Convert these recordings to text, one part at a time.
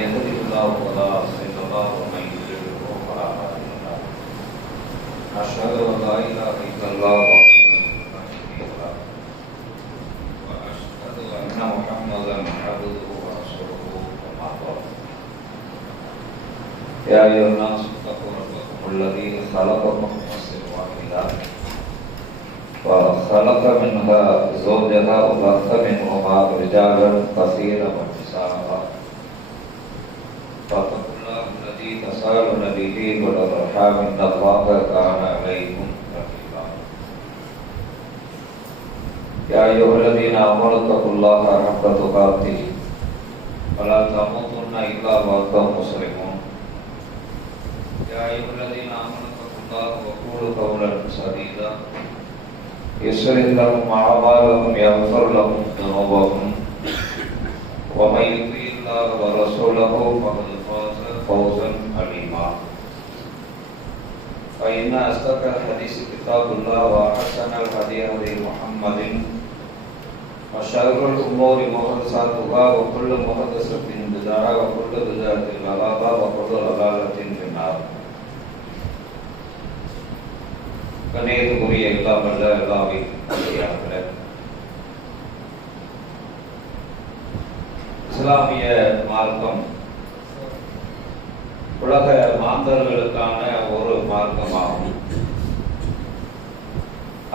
يهده الله فلا مضل له ومن يضلل فلا هادي له. أشهد أن لا إله إلا الله وحده لا شريك له وأشهد أن محمدا عبده ورسوله أما بعد. يا أيها الناس اتقوا ربكم الذي خلقكم من نفس واحدة وخلق منها زوجها وبث منهما رجالا كثيرا ونساء فاتقوا الله الذي تساءلون به والأرحام إن الله كان عليكم رقيبا. يا أيها الذين آمنوا اتقوا الله حق تقاته ولا تموتن إلا وأنتم مسلمون. يا أيها الذين آمنوا اتقوا الله وقولوا قولا سديدا يصلح لكم أعمالكم يغفر لكم ذنوبكم ومن يطع الله ورسوله فقد فاز فوزا عظيما. فإن أصدق الحديث كتاب الله وأحسن الهدي هدي محمد وشر الأمور محدثاتها وكل محدثة بدعة وكل بدعة ضلالة وكل ضلالة في النار. கண்ணியத்துக்குரிய எல்லாம் வல்ல அல்லாஹ்வின் அடியார்களே, இஸ்லாமிய மார்க்கம் உலக மாந்தர்களுக்கான ஒரு மார்க்கமாகும்.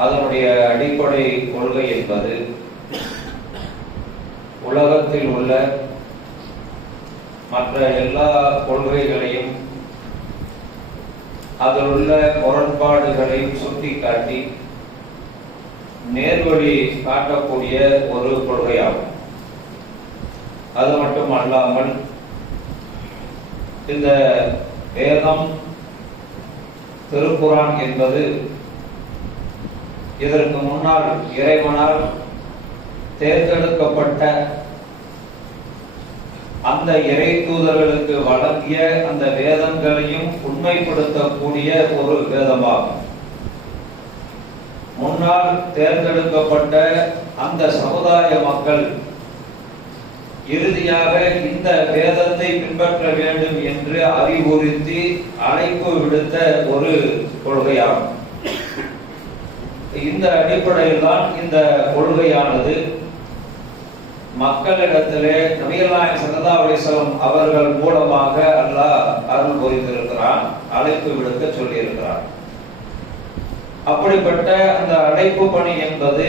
அதனுடைய அடிப்படை கொள்கை என்பது உலகத்தில் உள்ள மற்ற எல்லா கொள்கைகளையும் அதில் உள்ள முரண்பாடுகளையும் சுட்டிக்காட்டி நேர்வழி காட்டக்கூடிய ஒரு கொள்கையாகும். அது மட்டும் அல்லாமல் இந்த வேதம் திருக்குரான் என்பது இதற்கு முன்னால் இறைவனால் தேர்ந்தெடுக்கப்பட்ட அந்த இறை தூதர்களுக்கு வழங்கிய அந்த வேதங்களையும் உண்மைப்படுத்தக்கூடிய ஒரு வேதமாகும். முன்னால் தேர்ந்தெடுக்கப்பட்ட அந்த சமுதாய மக்கள் இறுதியாக இந்த வேதத்தை பின்பற்ற வேண்டும் என்று அறிவுறுத்தி அழைப்பு விடுத்த ஒரு கொள்கையாகும். இந்த அடிப்படையில் தான் இந்த கொள்கையானது மக்களிடத்திலே நபிகள் நாயகம் ஸல்லல்லாஹு அலைஹி வஸல்லம் அவர்கள் மூலமாக அல்லாஹ் அருள் புரிந்திருக்கிறான், அழைப்பு விடுக்க சொல்லி இருக்கிறான். அப்படிப்பட்ட அந்த அழைப்பு பணி என்பது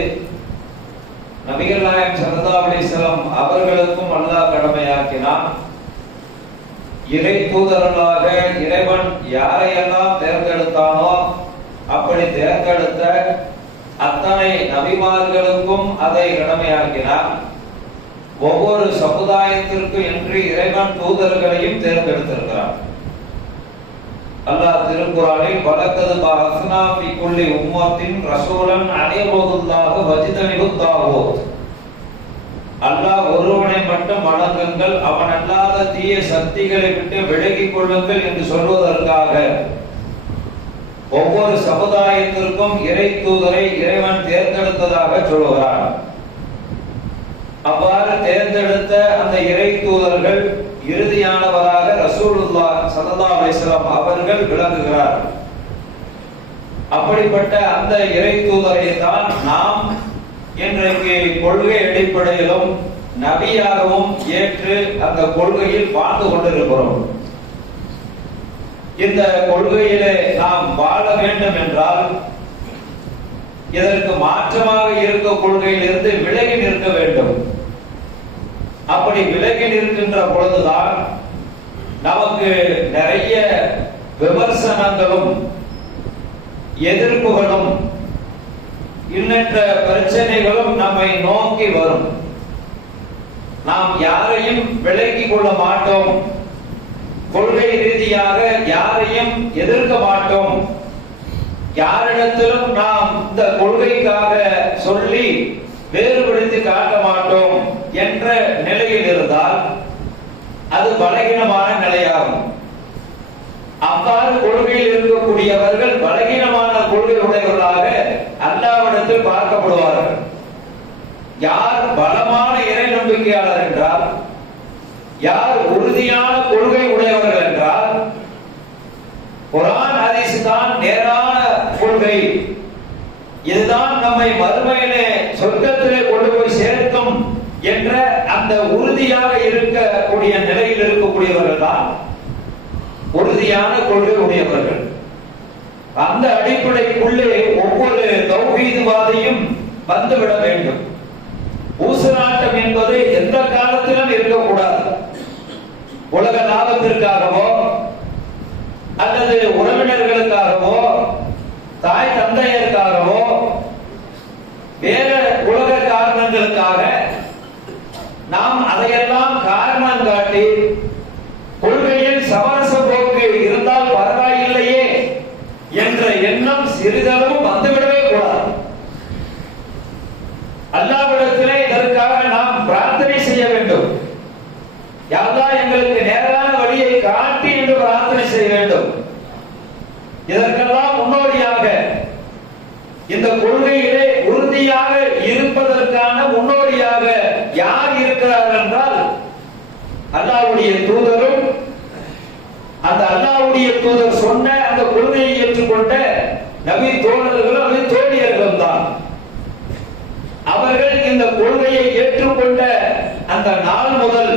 நபிகள் நாயகம் ஸல்லல்லாஹு அலைஹி வஸல்லம் அவர்களுக்கும் அல்லாஹ் கடமையாக்கினான். இறை தூதர்களாக இறைவன் யாரையெல்லாம் தேர்ந்தெடுத்தானோ அப்படி தேர்ந்தெடுத்த அத்தனை நபிமார்களுக்கும் அதை கடமையாக்கினான். ஒவ்வொரு சமுதாயத்திற்கு என்று இறைவன் தூதர்களையும் தேர்ந்தெடுத்திருக்கிறார். அல்லாஹ் திருக்குறானில் வலக்கது பஅஸ்னா ஃபீ குல்லி உம்மத்தின் ரசூலன் அனிபுதுல்லாஹ வஜ்தனிபுத் தாகூத். அல்லாஹ் ஒருவனை மட்டும் வணங்குங்கள், அவன் அல்லாத தீய சக்திகளை விட்டு விலகிக் கொள்ளுங்கள் என்று சொல்வதற்காக ஒவ்வொரு சமுதாயத்திற்கும் இறை தூதரை இறைவன் தேர்ந்தெடுத்ததாக சொல்கிறார். அவ்வாறு தேர்ந்தெடுத்த அந்த இறை தூதர்கள் இறுதியானவராக ரசூலுல்லாஹ் ஸல்லல்லாஹு அலைஹி வஸல்லம் அவர்கள் விளங்குகிறார். அப்படிப்பட்ட அந்த இறை தூதரை தான் நாம் இன்றைக்கு கொள்கை அடிப்படையிலும் நபியாகவும் ஏற்று அந்த கொள்கையில் வாழ்ந்து கொண்டிருக்கிறோம். இந்த கொள்கையிலே நாம் வாழ வேண்டும் என்றால் இதற்கு மாற்றமாக இருக்க கொள்கையில் இருந்து விலகி நிற்க வேண்டும். அப்படி விலகி நிற்கின்ற பொழுதுதான் நமக்கு நிறைய விமர்சனங்களும் எதிர்ப்புகளும் இன்னென்ற பிரச்சனைகளும் நம்மை நோக்கி வரும். நாம் யாரையும் விலகிக் கொள்ள மாட்டோம், கொள்கை ரீதியாக யாரையும் எதிர்க்க மாட்டோம், யாரிடத்திலும் நாம் இந்த கொள்கைக்காக சொல்லி வேறுபடுத்தி காட்ட மாட்டோம் என்ற நிலையில் இருந்தால் அது பலகீனமான நிலையாகும். அவ்வாறு கொள்கையில் இருக்கக்கூடியவர்கள் பலகீனமான கொள்கை உடையவர்களாக அல்லாஹ்விடத்தில் பார்க்கப்படுவார்கள். யார் பலமான இறை நம்பிக்கையாளர் என்றால் யார் உறுதியான கொள்கை உடையவர்கள் என்றால் குர்ஆன் ஹதீஸ் தான் நேரான கொள்கை, இதுதான் நம்மை மறுமையிலே சொர்க்கத்திலே கொண்டு போய் சேர்க்கும் என்ற அந்த உறுதியாக இருக்கக்கூடிய நிலையில் இருக்கக்கூடியவர்கள் தான் உறுதியான கொள்கை உடையவர்கள். அந்த அடிப்படைக்குள்ளே ஒவ்வொரு தௌஹீத்வாதியும் வந்துவிட வேண்டும். ஊசலாட்டம் என்பது எந்த காலத்திலும் இருக்கக்கூடாது. உலக லாபத்திற்காகவோ அல்லது உறவினர்களுக்காகவோ தாய் தந்தையருக்காகவோ வேற உலக காரணங்களுக்காக நாம் அதையெல்லாம் காரணம் காட்டி கொள்கையில் சமரச போக்கு இருந்தால் பரவாயில்லையே என்ற எண்ணம் சிறிதளவு வந்துவிடவே கூடாது. அல்லாஹ்விடத்திலே இதற்காக நாம் பிரார்த்தனை செய்ய வேண்டும். யா அல்லாஹ் எங்களுக்கு நேரான வழியை காட்டி என்று பிரார்த்தனை செய்ய வேண்டும். இதற்கெல்லாம் முன்னோடியாக இந்த கொள்கையிலே உறுதியாக இருப்பதற்கான முன்னோடியாக யார் இருக்கிறார்கள் என்றால் அல்லாஹ்வுடைய தூதரும் அந்த அல்லாஹ்வுடைய தூதர் சொன்ன அந்த கொள்கையை ஏற்றுக்கொண்ட நபி தோழர்களும் நபி தோழியர்களும் தான். அவர்கள் இந்த கொள்கையை ஏற்றுக்கொண்ட அந்த நாள் முதல்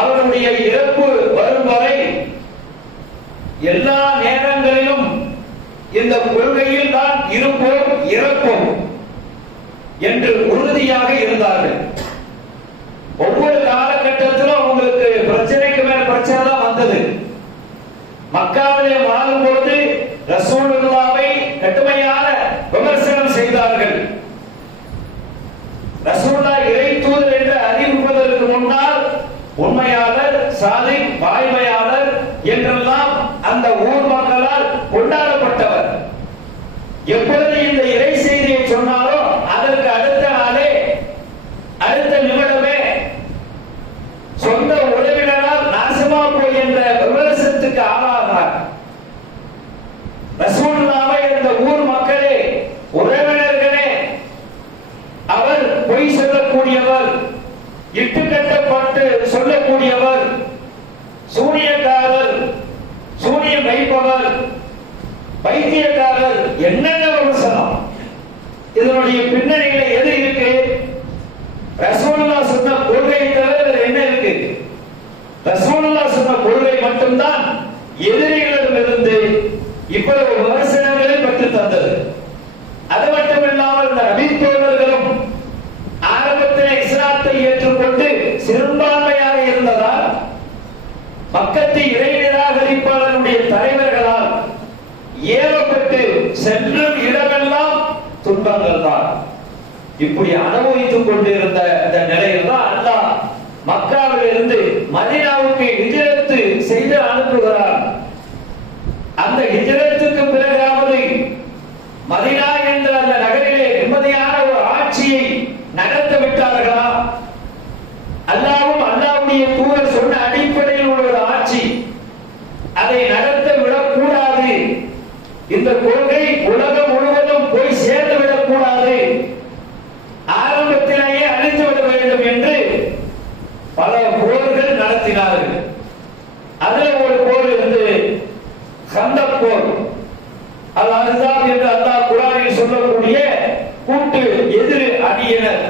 அவருடைய இறப்பு வரும் வரை எல்லா நேரங்களிலும் இந்த கொள்கையில் தான் இருப்போம் இறப்போம் என்று உறுதியாக இருந்தார்கள். ஒவ்வொரு காலகட்டத்திலும் அவங்களுக்கு பிரச்சனைக்கு மேல் பிரச்சனை தான் வந்தது. மக்காவிலே வாழும் பொழுது ரசூலுல்லாஹ்வை கடுமையான விமர்சனம் செய்தார்கள். ரசூலுல்லாஹ் இறை தூதர் என்று அறிவிப்பதற்கு முன்னால் உண்மையாளர், சாதிக், வாய்மையாளர் என்றெல்லாம் அந்த ஊர் மக்களால் கொண்டாடப்பட்டவர். எப்பொழுது இந்த இறை செய்தியை சொன்னாரோ அதற்கு அடுத்த நாளே அடுத்த நிமிடமே சொந்த உறவினரால் நாசமா போய் என்ற விமர்சனத்துக்கு ஆளானார். ரசூலுல்லாஹ்வை இந்த ஊர் மக்களே உறவினர்களே அவர் பொய் சொல்லக்கூடியவர், இட்டுக்கட்டப்பட்டு சொல்லக்கூடியவர், சூனியக்காரர், சூனியம் வைப்பவர், பைத்தியக்காரர், என்னென்ன விமர்சனம். இதனுடைய பின்னணியில எது இருக்கு? ரசூலுல்லாஹ் சொன்ன கொள்கை தவிர என்ன இருக்கு? ரசூலுல்லாஹ் சொன்ன கொள்கை மட்டும்தான் எதிரிகளிடமிருந்து இவ்வளவு விமர்சனங்களை பெற்று தந்தது. அது மட்டுமில்லாமல் இந்த நபி தோழர்களும் ஆரம்பத்திலே இஸ்லாத்தை ஏற்றுக்கொண்டு சிறுபான்மையாக இருந்ததால் மக்கத்து இறை நிராகரிப்பாளருடைய தலைவர்களால் ஏவப்பட்டு செல்லும் இடமெல்லாம் துன்பங்கள் தான். இப்படி அனுபவித்துக் கொண்டிருந்த இந்த நிலையில் தான் அல்லாஹ் மக்காவில் இருந்து மதீனாவுக்கு ஹிஜ்ரத் செய்து அனுப்புகிறார். அந்த ஹிஜ்ரத்துக்கு பிறகாவது மதீனா என்ற அந்த நகரிலே நிம்மதியான ஒரு ஆட்சியை நடத்த விட்டார்களா? அல்லாஹ்வும் அல்லாஹ்வுடைய தூதர் சொன்ன அடிப்படையில் உள்ள ஒரு ஆட்சி, அதை நடத்த விடக்கூடாது. இந்த கொள்கை உலகம் முழுவதும் போய் சேர்ந்து விடக்கூடாது, ஆரம்பத்திலேயே அழித்து விட வேண்டும் என்று பல போர்கள் நடத்தினார்கள். அதுல ஒரு போர் இருந்து கந்தக் போர், அல் அஹ்ஸாப் என்று அல்லாஹ் குர்ஆனில் சொல்லக்கூடிய கூட்டு எதிர் அணியினர்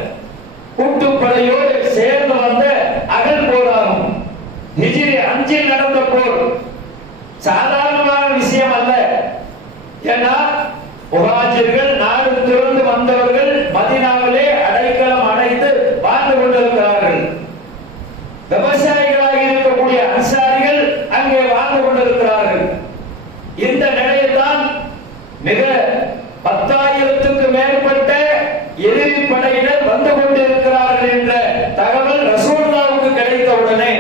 கூட்டுப்படையோடு சேர்ந்து வந்த அகல் போராகும். ஹிஜ்ரி 5 நடந்த போர் சாதாரணமான விஷயம் அல்ல. ஏன்னா முஹாஜிர்கள் நாடு திறந்து வந்தவர்கள் மதீனாவிலே அடைக்கலம் அடைந்து வாழ்ந்து கொண்டிருக்கிறார்கள். விவசாயிகளாக இருக்கக்கூடிய அன்சாரிகள் அங்கே வாழ்ந்து கொண்டிருக்கிறார்கள். இந்த நிலையில்தான் மிக 10,000க்கு மேற்பட்ட எதிரி படையினர் வந்து கொண்டிருக்கிறார்கள் என்ற தகவல் ரசூலுல்லாஹ்வுக்கு கிடைத்தவுடனே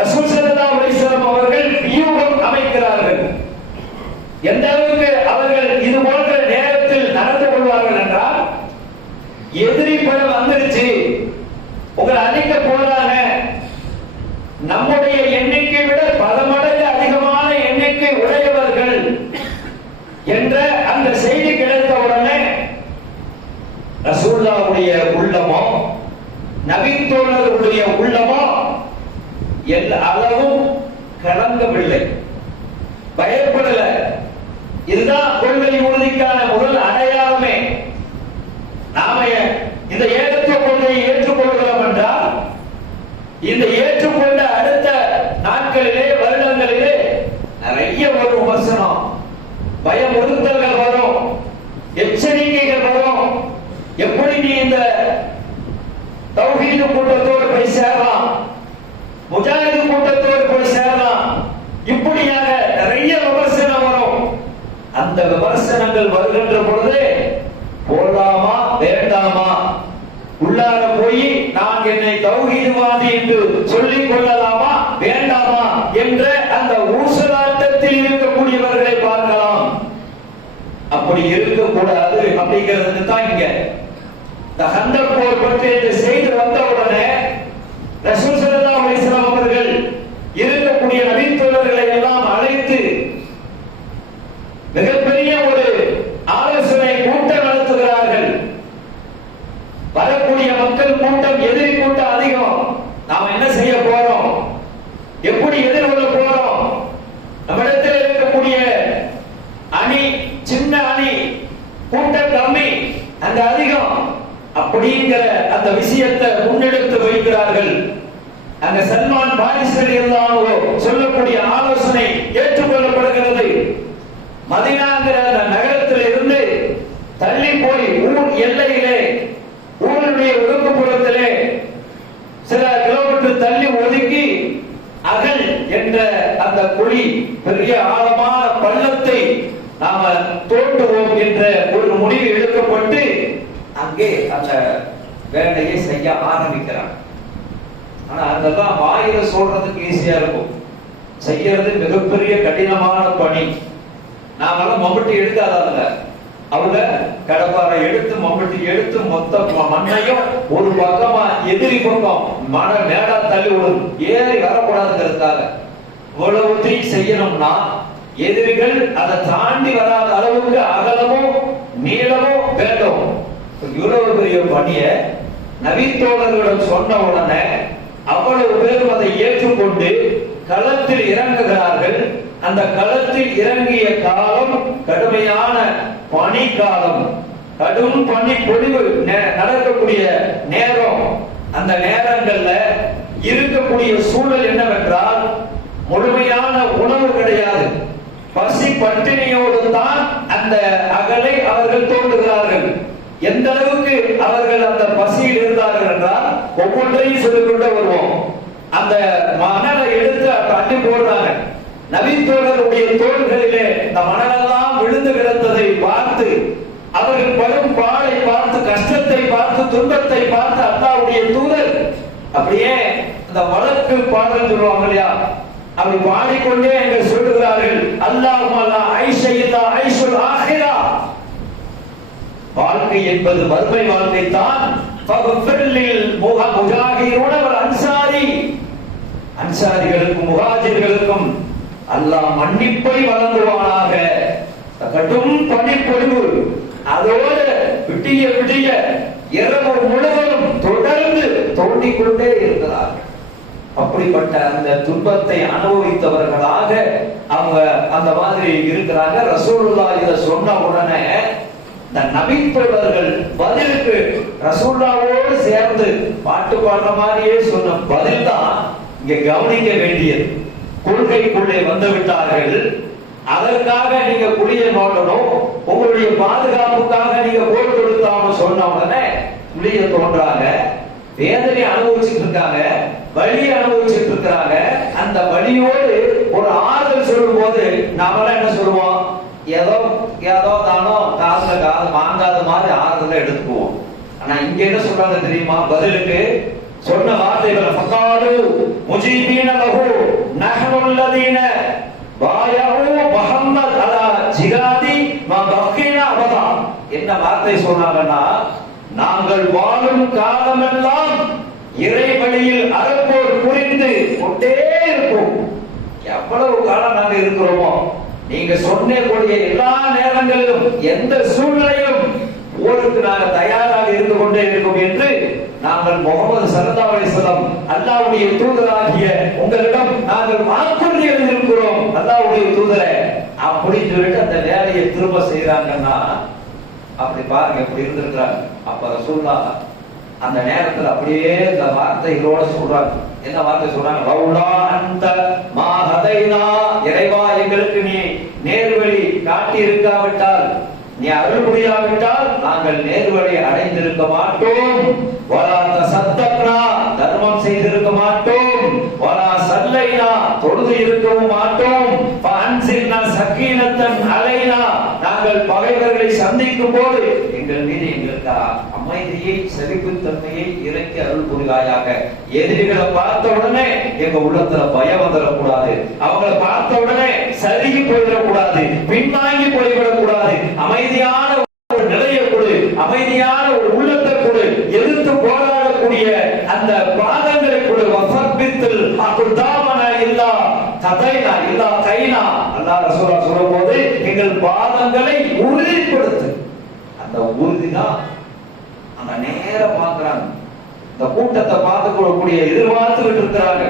ரசூல் ஸல்லல்லாஹு அலைஹி வஸல்லம் அவர்கள் வியூகம் அமைக்கிறார்கள். எந்த அளவுக்கு அவர்கள் இது போன்ற நேரத்தில் நடந்து கொள்வார்கள் என்றால், எதிரி படை வந்துருச்சு, உங்களை அழிக்க போறாங்க, நம்முடைய எண்ணிக்கை விட 10 மடங்கு அதிகமான எண்ணிக்கை உடையவர்கள் என்ற அந்த செய்தி கிடைத்தவுடனே ரசூலுல்லாஹ்வுடைய உள்ளமோ நபி தோழர்களுடைய அவர்களுடைய உள்ளமோ அளவும் கலங்கவில்லை, பயப்படல. இதுதான் கொள்கை உறுதிக்கான முதல் அடையாளமே. நாம இந்த ஏகத்துவ கொள்கையை ஏற்றுக்கொள்கிறோம் என்றால், இந்த ஏற்றுக்கொண்ட அடுத்த நாட்களிலே வருடங்களிலே நிறைய ஒரு விமர்சனம், பயமுறுத்தல்கள் வரும், எச்சரிக்கைகள் வரும். எப்படி நீ இந்த தௌஹீது கூட்டத்தோடு போய் சேரலாம், முஜாஹிது கூட்டத்தோடு போய் சேரலாம், இப்படியாக நிறைய விமர்சனம் வரும். அந்த விமர்சனங்கள் வருகின்ற பொழுது போலாமா வேண்டாமா, உள்ளார போய் நான் என்னை தௌஹீதுவாதி என்று சொல்லிக் கொள்ளலாமா வேண்டாமா என்ற அந்த ஊசலாட்டத்தில் இருக்கக்கூடியவர்களை பார்க்கலாம். அப்படி இருக்கக்கூடாது அப்படிங்கிறது தான் இங்க இந்த ஹந்தக் போர் பற்றி இந்த செய்தி வந்தவுடனே ரசூல் ஸல்லல்லாஹு அலைஹி வஸல்லம் அவர்கள் இருக்கக்கூடிய நபித்தோழர்களை எல்லாம் அழைத்து மிகப்பெரிய ஒரு ஆலோசனை கூட்டம் நடத்துகிறார்கள். வரக்கூடிய மக்கள் கூட்டம் எதிரி கூட்டம் அதிகம், நாம் என்ன செய்ய போறோம், எப்படி எதிர்கொள்ள போறோம், நம்மிடத்தில் இருக்கக்கூடிய அணி சின்ன அணி, கூட்டம் கம்மி, அந்த அதிகம் அப்படிங்கிற அந்த விஷயத்தை முன்னெடுத்து வைக்கிறார்கள். அங்க சல்மான் பாரிஸ் ரலியல்லாஹு சொல்லக்கூடிய ஆலோசனை ஏற்றுக்கொள்ளப்படுகிறது. மதீனாங்கிற அந்த நகரத்தில் இருந்து தள்ளி போய் ஊர் எல்லையிலே, ஊருடைய ஒதுக்குப்புறத்திலே சில கிலோமீட்டர் தள்ளி ஒதுக்கி அகல் என்ற அந்த குழி, பெரிய ஆழமான பள்ளத்தை நாம தோண்டுவோம் என்ற ஒரு முடிவு எடுக்கப்பட்டு அங்கே அந்த வேலையை செய்ய ஆரம்பிக்கிறான். ஆனா அதெல்லாம் வாயில சொல்றதுக்கு ஈஸியா இருக்கும், செய்யறது மிகப்பெரிய கடினமான பணி. நாமெல்லாம் மம்பட்டி எடுக்காதாங்க, அவங்க கடப்பாறை எடுத்து மம்பட்டி எடுத்து மொத்த மண்ணையும் ஒரு பக்கமா எதிரி பக்கம் மழை மேடா தள்ளி விடும், ஏறி வரக்கூடாதுங்கிறதுக்காக இவ்வளவு செய்யணும்னா எதிரிகள் அதை தாண்டி வராத அளவுக்கு அகலமும் நீளமும் வேண்டும். இவ்வளவு பெரிய பணியை நபித்தோழர்களிடம் சொன்ன உடனே அவ்வளவு பேரும் அதை ஏற்றுக்கொண்டு களத்தில் இறங்குகிறார்கள். அந்த களத்தில் இறங்கிய காலம் கடுமையான பனி காலம், கடும் பனி பொழிவு நடக்கக்கூடிய நேரம். அந்த நேரங்கள்ல இருக்கக்கூடிய சூழல் என்னவென்றால், முழுமையான உணவு கிடையாது, பசி பட்டினியோடு தான் அந்த அகலை அவர்கள் தோன்றுகிறார்கள். எந்த அளவுக்கு அவர்கள் அந்த பசியில் இருந்தார்கள் என்றால், ஒவ்வொன்றையும் சொல்லிக்கொண்டே வருவோம். அந்த மணலை எடுத்து அள்ளி போடுறாங்க. நபித்தோழருடைய தோள்களிலே இந்த மணலெல்லாம் விழுந்து கிடந்ததை பார்த்து, அவர்கள் படும் பாடை பார்த்து, கஷ்டத்தை பார்த்து, துன்பத்தை பார்த்து அல்லாஹ்வுடைய தூதர் அப்படியே அந்த வழக்கு பாடல் சொல்லுவாங்க இல்லையா, அப்படி பாடிக்கொண்டே அங்க சொல்லுகிறார்கள், அல்லாஹும்ம லா ஐஷ இல்லா ஐஷுல் ஆஹிரா, வாழ்க்கை என்பது மறுமை வாழ்க்கை தான். ஃபக்ஃபிர்லில் முஜாஹிரூன வல் அன்சாரி, அன்சாரிகளுக்கும் முஹாஜிர்களுக்கும் அல்லாஹ் மன்னிப்பை வழங்குவானாக. கடும் பனிப்பொழிவு, அதோடு விடிய விடிய இரவு முழுவதும் தொடர்ந்து தோண்டிக்கொண்டே இருக்கிறார்கள். அப்படிப்பட்ட அந்த துன்பத்தை அனுபவித்தவர்களாக அவங்க அந்த மாதிரி இருக்கிறாங்க. ரசூலுல்லாஹ் இத சொன்ன உடனே இந்த நபித்தோழர்கள் பதிலுக்கு ரசூலுல்லாஹ்வோடு சேர்ந்து பாட்டு பாடுற மாதிரியே சொன்ன பதில் தான் இங்க கவனிக்க வேண்டியது. கொள்கைக்குள்ளே வந்து விட்டார்கள், அதற்காக நீங்க குழியை நோண்டணும், உங்களுடைய பாதுகாப்புக்காக நீங்க போர் கொடுத்தாம சொன்ன உடனே குழிய தோன்றாங்க. வேதனை அனுபவிச்சுட்டு இருக்காங்க, வலி அனுபவிச்சுட்டு இருக்கிறாங்க. அந்த வலியோடு ஒரு ஆறுதல் சொல்லும் போது நாமெல்லாம் என்ன சொல்லுவோம், ஏதோ ஏதோ தானோ காதுல காது வாங்காத மாதிரி ஆறுதல எடுத்துக்குவோம். ஆனா இங்க என்ன சொல்றாங்க தெரியுமா, பதிலுக்கு சொன்ன வார்த்தைகள், ஃபகாலு முஜீபீன லஹு நஹ்னு அல்லதீன பாயஉ முஹம்மத் அலா ஜிகாதி வ பக்கீனா அபதா. என்ன வார்த்தை சொன்னாங்கன்னா, நாங்கள் வாழும் காலமெல்லாம் இறை வழியில் அறப்போர் புரிந்து கொண்டே இருப்போம். எவ்வளவு காலம் நாங்க இருக்கிறோமோ, நீங்க சொன்னக்கூடிய எல்லா நேரங்களிலும் எந்த சூழ்நிலையிலும் போருக்கு நாங்கள் தயாராக இருந்து கொண்டே இருக்கும் என்று நாங்கள் முகமது ஸல்லல்லாஹு அலைஹி வஸல்லம், அல்லாஹ்வுடைய தூதராகிய உங்களிடம் நாங்கள் வாக்குறுதி எழுதியிருக்கிறோம் அல்லாஹ்வுடைய தூதரே அப்படின்னு சொல்லிட்டு அந்த வேலையை திரும்ப செய்யறாங்கன்னா அப்படி பாருங்க எப்படி இருந்திருக்கிறாங்க. அப்ப ரசூலுல்லாஹ் அந்த நேரத்துல அப்படியே இந்த வார்த்தைகளோட சொல்றாங்க. என்ன வார்த்தை சொல்றாங்க? லௌலா அன்த மா ஹதைனா, இறைவா எங்களுக்கு நீ நேர்வழி காட்டி இருக்காவிட்டால், நீ அருள் புரியாவிட்டால் நாங்கள் நேர்வழி அடைந்திருக்க மாட்டோம். வலா தஸத்தக்னா, தர்மம் செய்திருக்க மாட்டோம். வலா சல்லைனா, தொழுது இருக்கவும் மாட்டோம். ஃபஅன்சில்னா சக்கீனத்தன் அலைனா, நாங்கள் பகைவர்களை சந்திக்கும் போது எங்கள் மீது எங்களுக்கு அமைதியை, செழிப்புத்தன்மையை இறக்கி அருள் புரிவாயாக. எதிரிகளை பார்த்த உடனே எங்க உள்ளத்துல பயம் வந்துடக்கூடாது, அவங்களை பார்த்த உடனே சருகி போயிடக்கூடாது, பின்வாங்கி போய்விடக்கூடாது. அமைதியான ஒரு நிலையை கொடு, அமைதியான ஒரு உள்ளத்தை கொடு, எதிர்த்து போராடக்கூடிய அந்த பாதங்களை கொடு. வஃபபித்தில் அகுதாமன இல்லா ததைனா இல்லா கைனா, அல்லாஹ் ரசூலுல்லாஹ் சொல்லும்போது எங்கள் பாதங்களை உறுதிப்படுத்து. அந்த உறுதிதான் அந்த நேரம் பார்க்கிறாங்க. இந்த கூட்டத்தை பார்த்துக்கூடிய எதிர்பார்த்துக்கிட்டு இருக்கிறாங்க.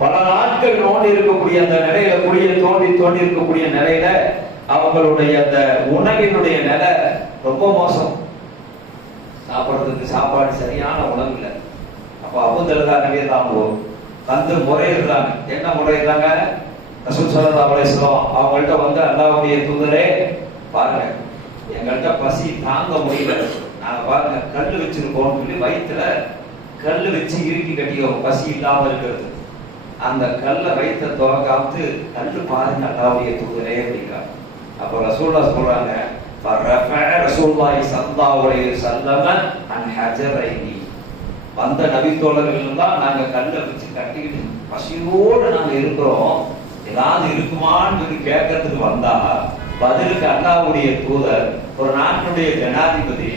பல நாட்கள் நோண்டி இருக்கக்கூடிய அந்த நிலையில, குடிய தோண்டி இருக்கக்கூடிய நிலையில அவங்களுடைய அந்த உணவினுடைய நிலை ரொம்ப மோசம். சாப்பிடுறதுக்கு சாப்பாடு சரியான உணவு இல்லை. அப்ப அபூதர்தானவே தான் வந்து முறையிடுறாங்க. என்ன முறையிடுறாங்க? ரசூல் ஸல்லல்லாஹு அலைஹி வஸல்லம் அவங்கள்ட்ட வந்து அல்லாஹ்வுடைய தூதரே பாருங்க, எங்கள்கிட்ட பசி தாங்க முடியல, நாங்க பாருங்க கல்லு வச்சிருக்கோம் சொல்லி வயிற்றுல கல்லு வச்சு இறுக்கி கட்டிக்கிறோம் பசி இல்லாம இருக்கிறது. அந்த கல்லை வயிற்ற துவக்காத்து கல்லு பாருங்க அல்லாஹ்வுடைய தூதரே அப்படிங்கிறாங்க. அப்ப ரசூலுல்லாஹ் சொல்றாங்க, ரசூலுல்லாஹி ஸல்லல்லாஹு அலைஹி வஸல்லம் அன் ஹஜரைனி, வந்த நபி தோழர்கள் தான் நாங்க கல்லை வச்சு கட்டிக்கிட்டு பசியோடு நாங்க இருக்கிறோம், ஏதாவது இருக்குமான்னு சொல்லி கேட்கறதுக்கு வந்தா பதிலுக்கு அல்லாஹ்வுடைய தூதர், ஒரு நாட்டினுடைய ஜனாதிபதி,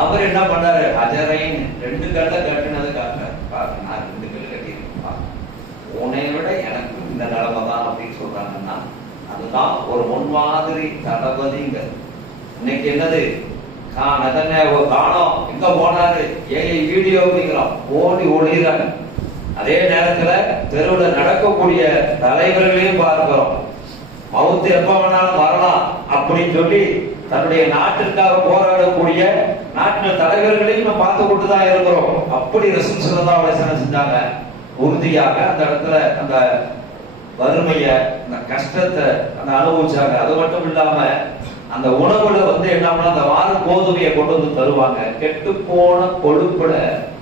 அவர் என்ன பண்ணாரு? ஹஜரைன், 2 கல்லை கட்டினதுக்காக பாருங்க, நான் 2 கல்லு கட்டியிருக்கேன், உன்னை விட எனக்கு இந்த நிலைமை தான் அப்படின்னு சொல்றாங்கன்னா அதுதான் ஒரு முன்மாதிரி தளபதிங்க. இன்னைக்கு என்னது காணோம், எங்க போனாரு, ஏஐ வீடியோ அப்படிங்கிறோம், ஓடி ஒளிகிறாங்க. அதே நேரத்துல தெருவில் நடக்கக்கூடிய தலைவர்களையும் பார்க்கிறோம். மவுத்து எப்ப வேணாலும் வரலாம் அப்படின்னு சொல்லி தன்னுடைய நாட்டிற்காக போராடக்கூடிய நாட்டின் தலைவர்களையும் நம்ம பார்த்து கொண்டு தான் இருக்கிறோம். அப்படி ரசூல் ஸல்லல்லாஹு அலைஹி வஸல்லம் செஞ்சாங்க. உறுதியாக அந்த இடத்துல அந்த வறுமைய, அந்த கஷ்டத்தை அந்த அனுபவிச்சாங்க. அது மட்டும் இல்லாம அந்த உணவுல வந்து என்ன அந்த வார கோதுமையை கொண்டு வந்து தருவாங்க. கெட்டு போன கொழுப்புல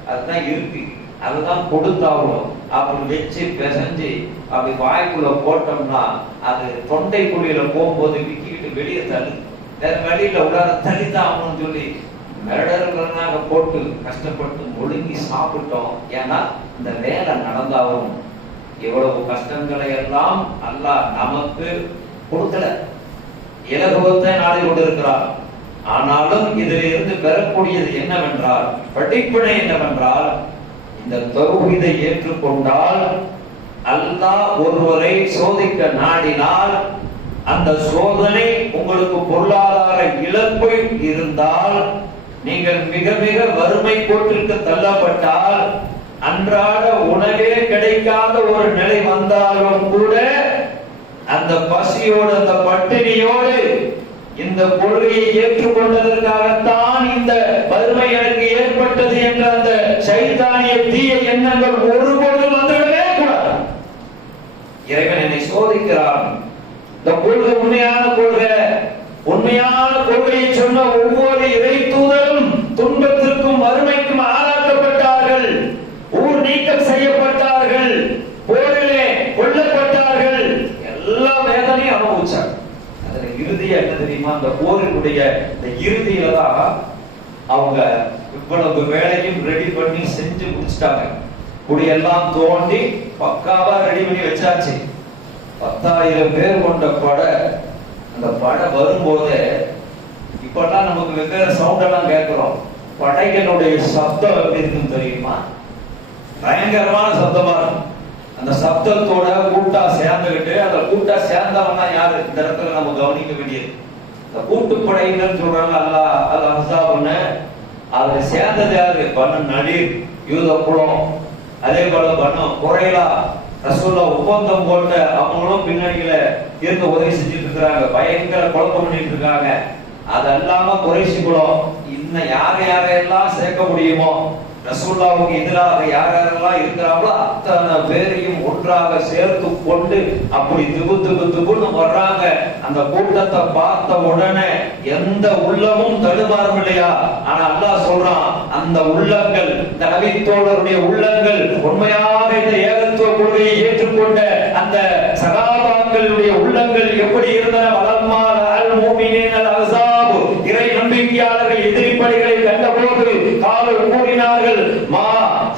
அதுதான் இருக்கு, அதுதான் கொடுத்தாகணும். அப்படி வச்சு பிசைஞ்சு அப்படி வாய்க்குள்ள போட்டோம்னா அது தொண்டை குழியில போகும்போது விக்கிட்டு வெளியே தள்ளு, வேற வெளியில உள்ளார தள்ளித்தான் ஆகணும்னு சொல்லி மிரடர்களாக போட்டு கஷ்டப்பட்டு ஒழுங்கி சாப்பிட்டோம். ஏன்னா இந்த வேலை நடந்தாலும் எவ்வளவு கஷ்டங்களை எல்லாம் அல்லாஹ் நமக்கு கொடுக்கல, இலகுவத்தை நாடி கொண்டிருக்கிறார். ஆனாலும் இதில் இருந்து பெறக்கூடியது என்னவென்றால், படிப்பினை என்னவென்றால், இந்த தௌஹீதை ஏற்றுக்கொண்டால் அல்லாஹ் ஒருவரை சோதிக்க நாடினால், அந்த சோதனை உங்களுக்கு பொருளாதார இழப்பு இருந்தால், நீங்கள் மிக மிக வறுமை கோட்டிற்கு தள்ளப்பட்டால், அன்றாட உணவே கிடைக்காத ஒரு நிலை வந்தாலும் கூட அந்த பசியோடு அந்த பட்டினியோடு இந்த கொள்கையை ஏற்றுக்கொண்டதற்காகத்தான் இந்த வறுமை எனக்கு ஏற்பட்டது என்ற அந்த சைத்தானிய தீய எண்ணங்கள் ஒருபொழுதும் வந்துவிடவே கூடாது. இறைவன் என்னை சோதிக்கிறான். இந்த கொள்கை உண்மையான கொள்கை, உண்மையான கொள்கையை சொன்ன ஒவ்வொரு இறை தூதரும் துன்பத்திற்கும் வறுமைக்கும் ஆளாக்கப்பட்டார்கள், ஊர் நீக்கம் செய்யப்பட்டார்கள், போரிலே கொல்லப்பட்டார்கள், எல்லா வேதனையும் அனுபவிச்சாங்க. அதுல இறுதியா என்ன தெரியுமா? அந்த போரினுடைய இந்த இறுதியில தான் அவங்க இவ்வளவு வேலையும் ரெடி பண்ணி செஞ்சு முடிச்சிட்டாங்க. குடியெல்லாம் தோண்டி பக்காவா ரெடி பண்ணி வச்சாச்சு. 10,000 பேர் கொண்ட படை. அந்த படை வரும்போது இப்பெல்லாம் நமக்கு வெவ்வேறு சவுண்ட் எல்லாம் கேட்கிறோம். படைகளுடைய சப்தம் எப்படி இருக்குன்னு தெரியுமா? பயங்கரமான சப்தமா இருக்கும். அந்த சப்தத்தோட கூட்டா சேர்ந்துகிட்டு, அந்த கூட்டா சேர்ந்தவன்னா யாரு இந்த இடத்துல நம்ம கவனிக்க வேண்டியது? இந்த கூட்டுப்படையினர் சொல்றாங்க அல்லாஹ் அல் அஹ்ஸாப்னு. அதுல சேர்ந்தது யாரு? பனு நலீர், யூத குலம். அதே போல பண்ணும் குறைலா ரசூல்லா ஒப்பந்தம் போட்ட அவங்களும் பின்னணியில இருந்து உதவி செஞ்சுட்டு இருக்கிறாங்க, பயங்கர குழப்பம் பண்ணிட்டு இருக்காங்க. அதல்லாம குறைசி குலம் இன்னும் யாரையெல்லாம் சேர்க்க முடியுமோ, ரசூலுல்லாஹ்வுக்கு எதிராக யாரெல்லாம் இருக்கிறாங்களோ அத்தனை பேரையும் ஒன்றாக சேர்த்து கொண்டு அப்படி திபுன்னு வர்றாங்க. அந்த கூட்டத்தை பார்த்த உடனே எந்த உள்ளமும் தடுமாறும் இல்லையா? ஆனா அல்லாஹ் சொல்றான், அந்த உள்ளங்கள், இந்த நபித்தோழருடைய உள்ளங்கள், உண்மையாக இந்த ஏகத்துவ கொள்கையை ஏற்றுக்கொண்ட அந்த சகாபாக்களுடைய உள்ளங்கள் எப்படி இருந்தன? வலம்மா அல் மூமினீனல் அஹ்ஸாப், இறை நம்பிக்கையாளர்கள் எதிரிப்படைகளை கண்டபோது காலர் கூறினார்கள், மா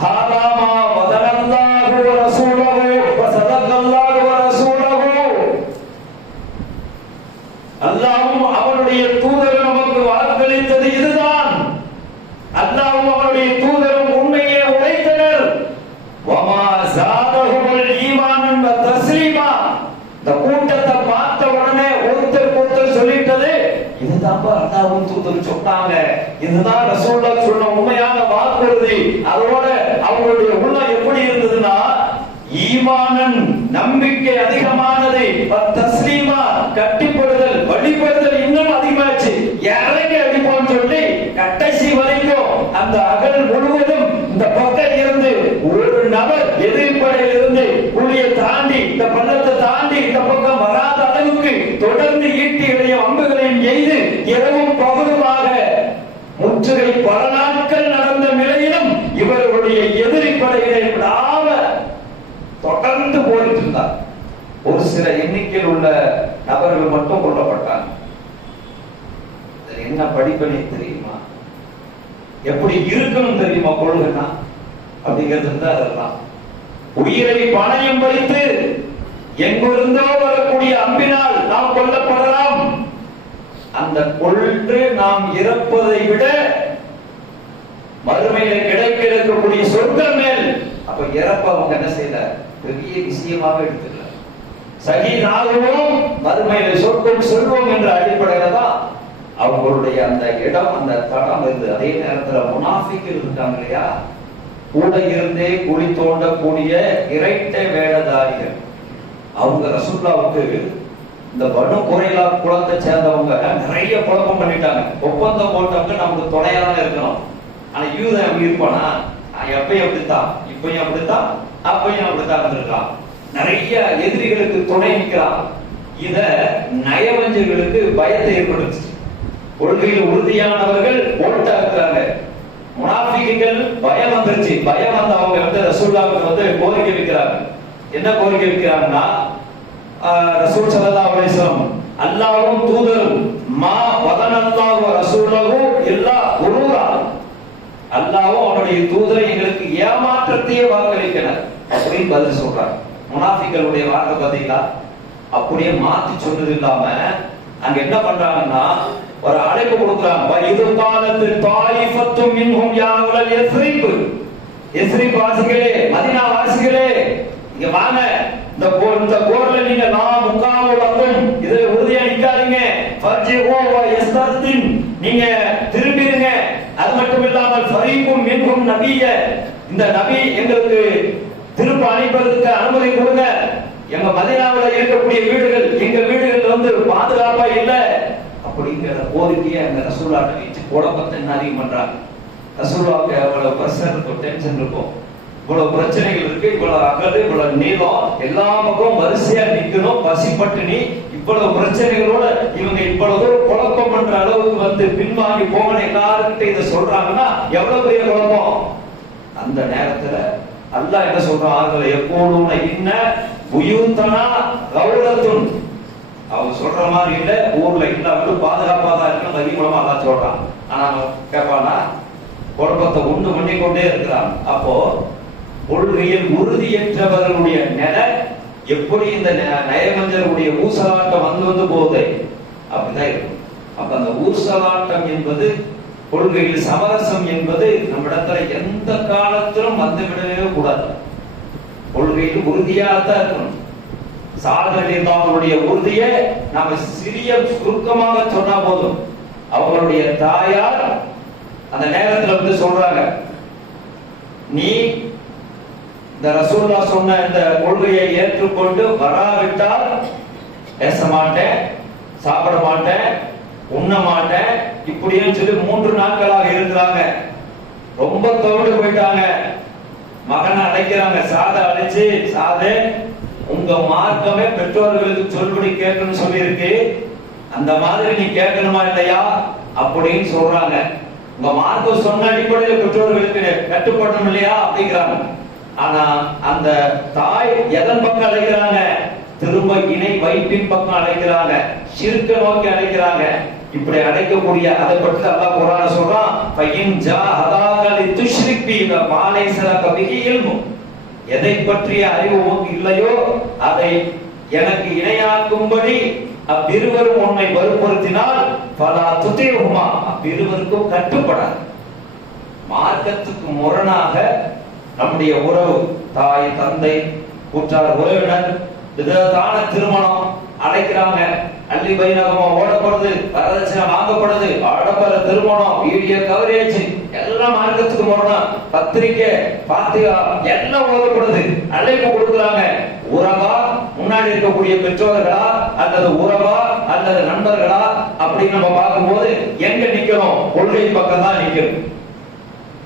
ஹாதா மா வதனல்லாஹு வ ரசூலுஹு வ ஸதகல்லாஹு வ ரசூலுஹு. அல்லாஹ்வும் அவனுடைய தூதரும் நமக்கு வாக்களித்தது இதுதான். அல்லாஹ்வும் அவனுடைய தூதரும் உண்மையை உரைத்தனர். வமா ஸாதஹுல் ஈமானன் வ தஸ்லீமா. இந்த கூட்டத்தை பார்த்த உடனே ஒருத்தர் சொல்லிட்டது, இதுதான் அல்லாஹ்வும் தூதரும் சொன்னாங்க, இதுதான் ரசூலுல்லாஹ் சொன்ன உண்மையான வாக்குறுதி. அதோட அவங்களுடைய உள்ளம் எப்படி இருந்ததுன்னா, ஈமானன் நம்பிக்கை அதிகமானது, தஸ்லீமா கட்டிப்படுதல் வழிபடுதல் இன்னும் அதிகமாச்சு. இறங்கி அடிப்போம் சொல்லி கடைசி வரைக்கும் அந்த அகல் முழுவதும் இந்த பக்கம் இருந்து ஒரு நபர் எதிர்ப்படையில் இருந்து குழியை தாண்டி இந்த பள்ளத்தை தாண்டி இந்த பக்கம் வராத அளவுக்கு தொடர்ந்து ஈட்டிகளையும் அம்புகளையும் எய்து இரவும் பகலுமாக முற்றுகை பல நாட்கள் நடந்த நிலையிலும் இவர்களுடைய எதிர்ப்படையினை விடாம தொடர்ந்து போயிட்டு இருந்தார். ஒரு சில எண்ணிக்கையில் உள்ள நபர்கள் மட்டும் கொல்லப்பட்டாங்க. என்ன படிப்பனை தெரியுமா? எப்படி இருக்கணும் தெரியுமா? கொள்கைனா அப்படிங்கிறது அதெல்லாம் உயிரை பணயம் வைத்து எங்கிருந்தோ வரக்கூடிய அம்பினால் நாம் கொல்லப்படலாம். அந்த கொன்று நாம் இறப்பதை விட மறுமையில கிடைக்க இருக்கக்கூடிய சொர்க்கம் மேல். அப்ப இறப்ப அவங்க என்ன செய்யல, பெரிய விஷயமாக எடுத்துக்கல. ஷஹீத் ஆகுவோம், மறுமையில சொர்க்கம் சொல்வோம் என்ற அடிப்படையில தான் அவங்களுடைய அந்த இடம், அந்த தடம் இருந்து. அதே நேரத்துல முனாஃபிக்கள் இருக்காங்க இல்லையா, கூட இருந்தே குழி தோண்டக்கூடிய இரட்டை வேடதாரிகள். அவங்க ரசூலுல்லாஹ்வுக்கு இந்த பனு குறைலா குலத்தை சேர்ந்தவங்க நிறைய குழப்பம் பண்ணிட்டாங்க. ஒப்பந்தம் போட்டவங்க நமக்கு துணையா தான் இருக்கணும். ஆனா யூதன் எப்படி இருப்பானா, எப்பயும் அப்படித்தான், இப்பயும் அப்படித்தான், அப்பயும் அப்படித்தான் இருந்திருக்கான். நிறைய எதிரிகளுக்கு துணை நிற்கிறான். இத நயவஞ்சர்களுக்கு பயத்தை ஏற்படுத்துச்சு. கொள்கையில் உறுதியானவர்கள் ஓட்டா இருக்கிறாங்க. முனாஃபிக்குகள் பயம் வந்துருச்சு. பயம் வந்து அவங்க வந்து ரசூலுல்லாஹ்வுக்கு கோரிக்கை வைக்கிறாங்க. என்ன கோரிக்கை வைக்கிறாங்கன்னா, ரசூல் ஸல்லல்லாஹு அலைஹி வஸல்லம் அல்லாஹ்வும் தூதரும் மா வதனல்லாஹு வ ரசூலுஹு இல்லா குரூரா, அல்லாஹ்வும் அவருடைய தூதரை எங்களுக்கு ஏமாற்றத்தையே வாக்களிக்கிறார் அப்படின்னு பதில் சொல்றாங்க. முனாஃபிக்களுடைய வார்த்தை பாத்தீங்களா, அப்படியே மாத்தி சொன்னது இல்லாம அங்க என்ன பண்றாங்கன்னா ஒரு அழைப்பு கொடுக்குறாங்க. இது காலத்தில் தாயிஃபத்தும் மின்ஹும் யாவுல் யஸ்ரிப், யஸ்ரிப் வாசிகளே, மதீனா வாசிகளே, இங்க வாங்க. இந்த கோர்ல நீங்க நான் முகாமுலக்கும் இதுல உறுதியா நிக்காதீங்க. ஃபர்ஜிஹு வ யஸ்தர்தின், நீங்க திரும்பிடுங்க. அது மட்டும் இல்லாமல் ஃபரீகும் மின்ஹும் நபிய, இந்த நபி எங்களுக்கு திரும்ப அனுப்புறதுக்கு அனுமதி கொடுங்க. எங்க மதீனாவுல இருக்கக்கூடிய வீடுகள் எங்க வீடுகள் வந்து பாதுகாப்பா இல்ல அப்படிங்கிற கோரிக்கையை அந்த ரசூலுல்லாஹ்ட்ட வச்சு குழப்பத்தை அதிகம் பண்றாங்க. ரசூலுல்லாஹ்க்கு அவ்வளவு பிரஷர் இருக்கும், டென்ஷன் இருக்கும், இவ்வளவு பிரச்சனைகள் இருக்கு, இவ்வளவு அகடு, இவ்வளவு நீளம், எல்லா பக்கம் வரிசையா நிக்கணும், பசி பட்டினி, இவ்வளவு பிரச்சனைகளோட இவங்க இவ்வளவு குழப்பம் பண்ற அளவுக்கு வந்து பின்வாங்கி போகணும் எல்லாருக்கிட்ட இதை சொல்றாங்கன்னா எவ்வளவு பெரிய குழப்பம். அந்த நேரத்துல அல்லாஹ் என்ன சொல்றான், அவங்களை எப்போதும் இன்ன புயூத்தனா கௌரத்துன், அவங்க சொல்ற மாதிரி இல்ல, ஊர்ல எல்லாருக்கும் பாதுகாப்பா தான் இருக்கு வகி மூலமா அல்லாஹ் சொல்றான். ஆனா கேட்பானா, குழப்பத்தை உண்டு பண்ணி கொண்டே இருக்கிறான். அப்போ கொள்கையில் உறுதியற்றவர்களுடைய நிலை எப்படி இந்த நயவஞ்சருடைய ஊசலாட்டம் வந்து போகுது அப்படிதான் இருக்கும். அப்ப அந்த ஊசலாட்டம் என்பது, கொள்கையில் சமரசம் என்பது நம்மிடத்துல எந்த காலத்திலும் வந்துவிடவே கூடாது. கொள்கையில் உறுதியாகத்தான் இருக்கணும். சாதனைகளுடைய உறுதியை நாம சிறிய சுருக்கமாக சொன்னா போதும். அவங்களுடைய தாயார் அந்த நேரத்துல வந்து சொல்றாங்க, நீ இந்த ரசூலுல்லாஹ் சொன்ன இந்த கொள்கையை ஏற்றுக்கொண்டு வராவிட்டால் பேச மாட்டேன், சாப்பிட மாட்டேன், உண்ண மாட்டேன் இப்படியே சொல்லி 3 நாட்களாக இருக்கிறாங்க. ரொம்ப தோண்டு போயிட்டாங்க. மகனை அழைக்கிறாங்க, சாத அழைச்சு, சாதே உங்க மார்க்கமே பெற்றோர்களுக்கு சொல்படி கேட்கணும்னு சொல்லி இருக்கு, அந்த மாதிரி நீ கேட்கணுமா இல்லையா அப்படின்னு சொல்றாங்க. உங்க மார்க்கம் சொன்ன அடிப்படையில் பெற்றோர்களுக்கு கட்டுப்படணும் இல்லையா அப்படிங்கிறாங்க. ஆனா அந்த தாய் எதன் பக்கம் அழைக்கிறாங்க? திரும்ப இணை வைப்பின் பக்கம் அழைக்கிறாங்க, ஷிர்க நோக்கி அழைக்கிறாங்க. இப்படி அழைக்கக்கூடிய அதை பற்றி அல்லாஹ் குர்ஆன்ல சொல்றான், ஃபைன் ஜாஹதாக லிதுஷ்ரிக் பி மா லைஸ லக பிஹி இல்மு. எதை பற்றிய அறிவு உனக்கு இல்லையோ அதை எனக்கு இணையாக்கும்படி அவ்விருவரும் உன்னை வற்புறுத்தினால் ஃபலா துதிஹுமா, அவ்விருவருக்கும் கட்டுப்படாது. மார்க்கத்துக்கு முரணாக நம்முடைய உறவு, தாய் தந்தை கூற்றார் உறவினர், விதத்தான திருமணம் அழைக்கிறாங்க, அள்ளி பைனகமா ஓடப்படுது, வரதட்சணை வாங்கப்படுது, ஆடம்பர திருமணம், வீடியோ கவரேஜ் எல்லாம் மார்க்கத்துக்கு முரணா, பத்திரிக்கை பாத்தியா எல்லாம் ஓடப்படுது, அழைப்பு கொடுக்குறாங்க. உறவா, முன்னாடி இருக்கக்கூடிய பெற்றோர்களா அல்லது உறவா அல்லது நண்பர்களா அப்படின்னு நம்ம பார்க்கும்போது எங்க நிக்கிறோம்? கொள்கை பக்கம் தான் நிக்கிறோம்.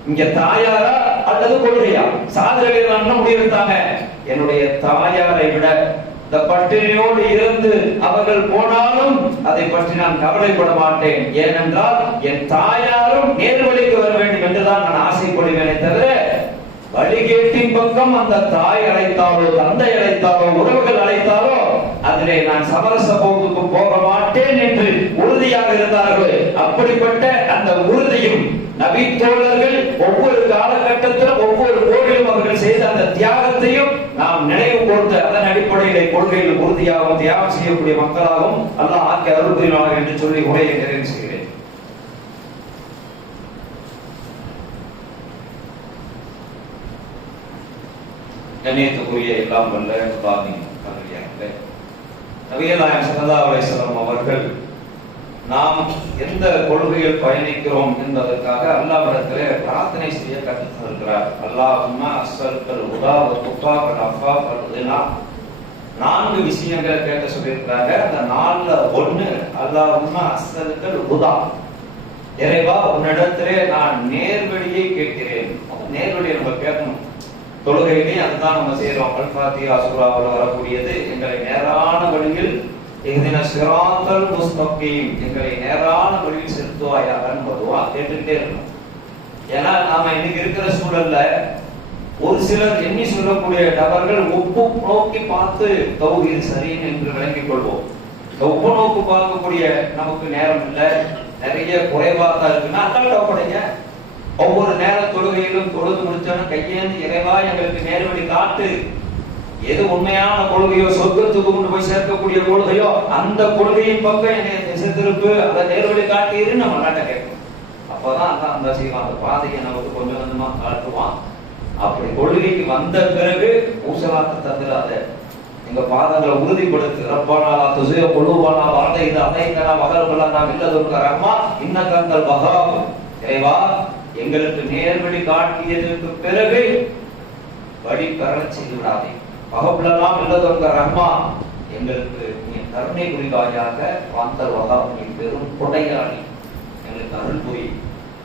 இங்க தாயாரா அல்லது கொள்கையா? சாதனைகள் என்ன முடிவெடுத்தாங்க? என்னுடைய தாயாரை விட இந்த பட்டினியோடு இருந்து அவர்கள் போனாலும் அதை பற்றி நான் கவலைப்பட மாட்டேன், ஏனென்றால் என் தாயாரும் நேர்வழிக்கு வர வேண்டும் என்றுதான் நான் ஆசைப்படுவேனே தவிர வழிகேட்டின் பக்கம் அந்த தாய் அழைத்தாலோ தந்தை அழைத்தாலோ உறவுகள் அழைத்தாலோ அதிலே நான் சமரச போக்குக்கு போக மாட்டேன் என்று உறுதியாக இருந்தார்கள். அப்படிப்பட்ட அந்த உறுதியும் நபி தோழர்கள் ஒவ்வொரு காலகட்டத்திலும் ஒவ்வொரு போரிலும் அவர்கள் செய்த அந்த தியாகத்தையும் நாம் நினைவு கூர்ந்து அதன் அடிப்படையிலே கொள்கையில் உறுதியாகவும் தியாகம் செய்யக்கூடிய மக்களாகவும் அல்லாஹ் ஆக்கி அருள் புரிவார்கள் என்று சொல்லி உரையை நிறைவு செய்கிறேன். கண்ணியத்துக்குரிய எல்லாம் வல்ல அல்லாஹ்வின் நல்லடியார்களே, நபிகள் நாயகம் ஸல்லல்லாஹு அலைஹி வஸல்லம் அவர்கள் நாம் எந்த கொள்கையில் பயணிக்கிறோம் என்பதற்காக அல்லாஹ்விடத்திலே பிரார்த்தனை செய்ய கற்றுத் தருகிறார். அல்லாஹும்ம அஸ்ஸலுக்கல் ஹுதா வ துக்கா வல் அஃபாஃப வல் கினா. 4 விஷயங்களை கேட்க சொல்லியிருக்கிறாங்க. அந்த 4ல ஒண்ணு அல்லாஹும்ம அஸ்ஸலுக்கல் ஹுதா. இறைவா, உன்னிடத்திலே நான் நேர்வழியை கேட்கிறேன். நேர்வழியை நம்ம கேட்கணும். தொழுகையிலே அதுதான் நம்ம செய்யறோம். அல் ஃபாத்திஹா சூராவில் வரக்கூடியது எங்களை நேரான வழியில் இஹ்தின ஸிராத்தல் முஸ்தகீம், எங்களை நேரான வழியில் செலுத்துவாயாக பதுவா கேட்டுட்டே இருக்கணும். ஏன்னா நாம இன்னைக்கு இருக்கிற சூழல்ல ஒரு சிலர் எண்ணி சொல்லக்கூடிய நபர்கள் ஒப்பு நோக்கி பார்த்து தௌஹீத் சரின்னு என்று விளங்கிக் கொள்வோம். ஒப்பு நோக்கு பார்க்கக்கூடிய நமக்கு நேரம் இல்லை, நிறைய குறைபாடா இருக்குன்னா அல்லாஹ்ட்ட ஒப்படைங்க. ஒவ்வொரு நேர தொழுகையிலும் தொழுது முடிச்சோன்னு கையேந்து இறைவா எங்களுக்கு நேர்வழி காட்டு. எது உண்மையான கொள்கையோ சொர்க்கத்துக்கு கொண்டு போய் சேர்க்கக்கூடிய கொள்கையோ அந்த கொள்கையின் பக்கம் என்னை திசை திருப்பு, அதை நேர்வழி காட்டிருன்னு நம்ம நாட்டை கேட்கணும். அப்பதான் அந்த செய்வான், அந்த பாதையை நமக்கு கொஞ்சம் கொஞ்சமா காட்டுவான். அப்படி கொள்கைக்கு வந்த பிறகு ஊசலாத்த தந்துடாத, எங்க பாதங்களை உறுதிப்படுத்து. ரப்பானா துஸிய குலூபனா வஅதைத அதைதனா வகல்பலனா மில்லதுக ரஹ்மா இன்னகந்தல் வஹாப். இறைவா, எங்களுக்கு நேர்வழி காட்டியதற்கு பிறகு வழி பெறச் செய்து விடாதே. வஹப்லனா மில்லதுக ரஹ்மா, எங்களுக்கு நீ கருணை புரிவாயாக. வாந்தல் வஹாப், நீ பெரும் கொடையாளி, எங்களுக்கு அருள் புரி.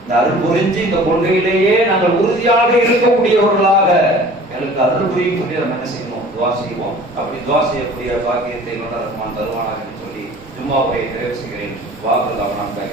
இந்த அருள் புரிஞ்சு இந்த கொள்கையிலேயே நாங்கள் உறுதியாக இருக்கக்கூடியவர்களாக எங்களுக்கு அருள் புரியும் சொல்லி நம்ம என்ன செய்வோம்? துவா செய்வோம். அப்படி துவா செய்யக்கூடிய பாக்கியத்தை ரஹ்மான் தருவானாக என்று சொல்லி ஜும்மாவை நிறைவு செய்கிறேன். வாக்குறுதி அவனாக